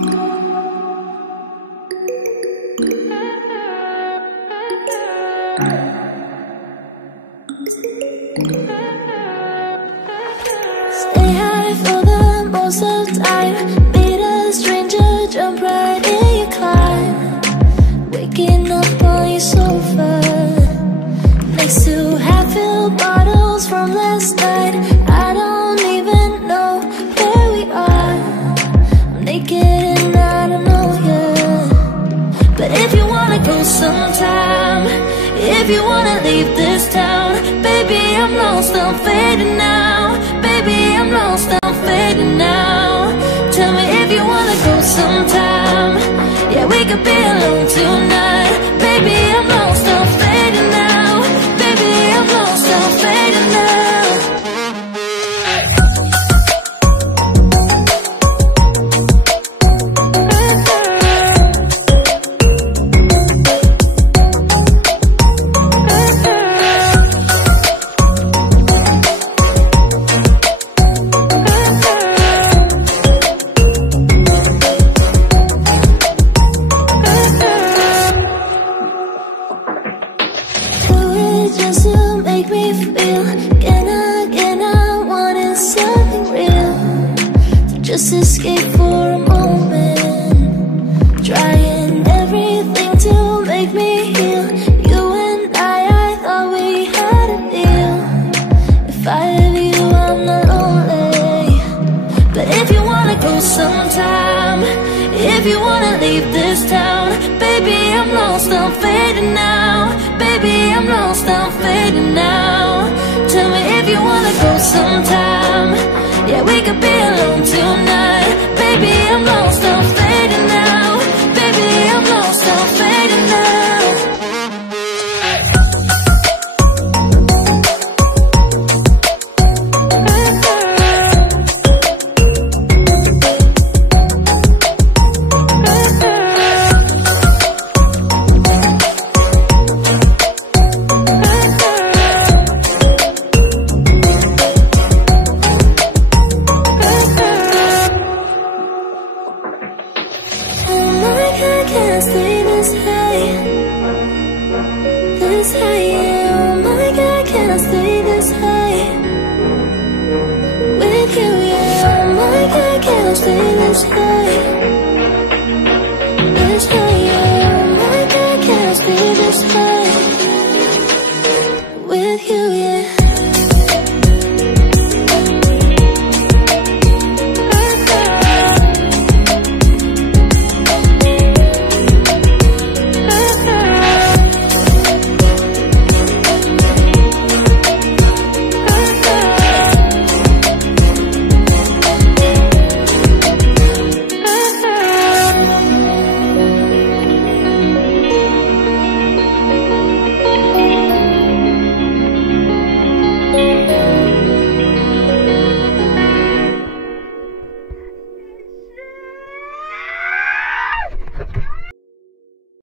Stay high for the most of the time. Meet a stranger, jump right in your climb. Waking up on your sofa next to half-filled bottles from last night. I don't even know where we are. I'm naked and I don't know you. But if you wanna go sometime, if you wanna leave this town, baby, I'm lost, I'm fading now. Baby, I'm lost, I'm fading now. Tell me if you wanna go sometime. Yeah, we could be alone tonight. Baby, I'm lost, I'm fading now. Baby, I'm lost, I'm fading now. Just to make me feel again, I wanted something real to just escape for a moment. Trying everything to make me heal. You and I thought we had a deal. If I have you, I'm not lonely. But if you wanna go sometime, if you wanna leave this town, baby, I'm lost, I'm fading now. Baby, I'm lost, I'm fading now. Tell me if you wanna go sometime. Yeah, we could be alone tonight. Baby, I'm lost, I'm fading now. Baby, I'm lost, I'm fading now. I can't stay this high, this high.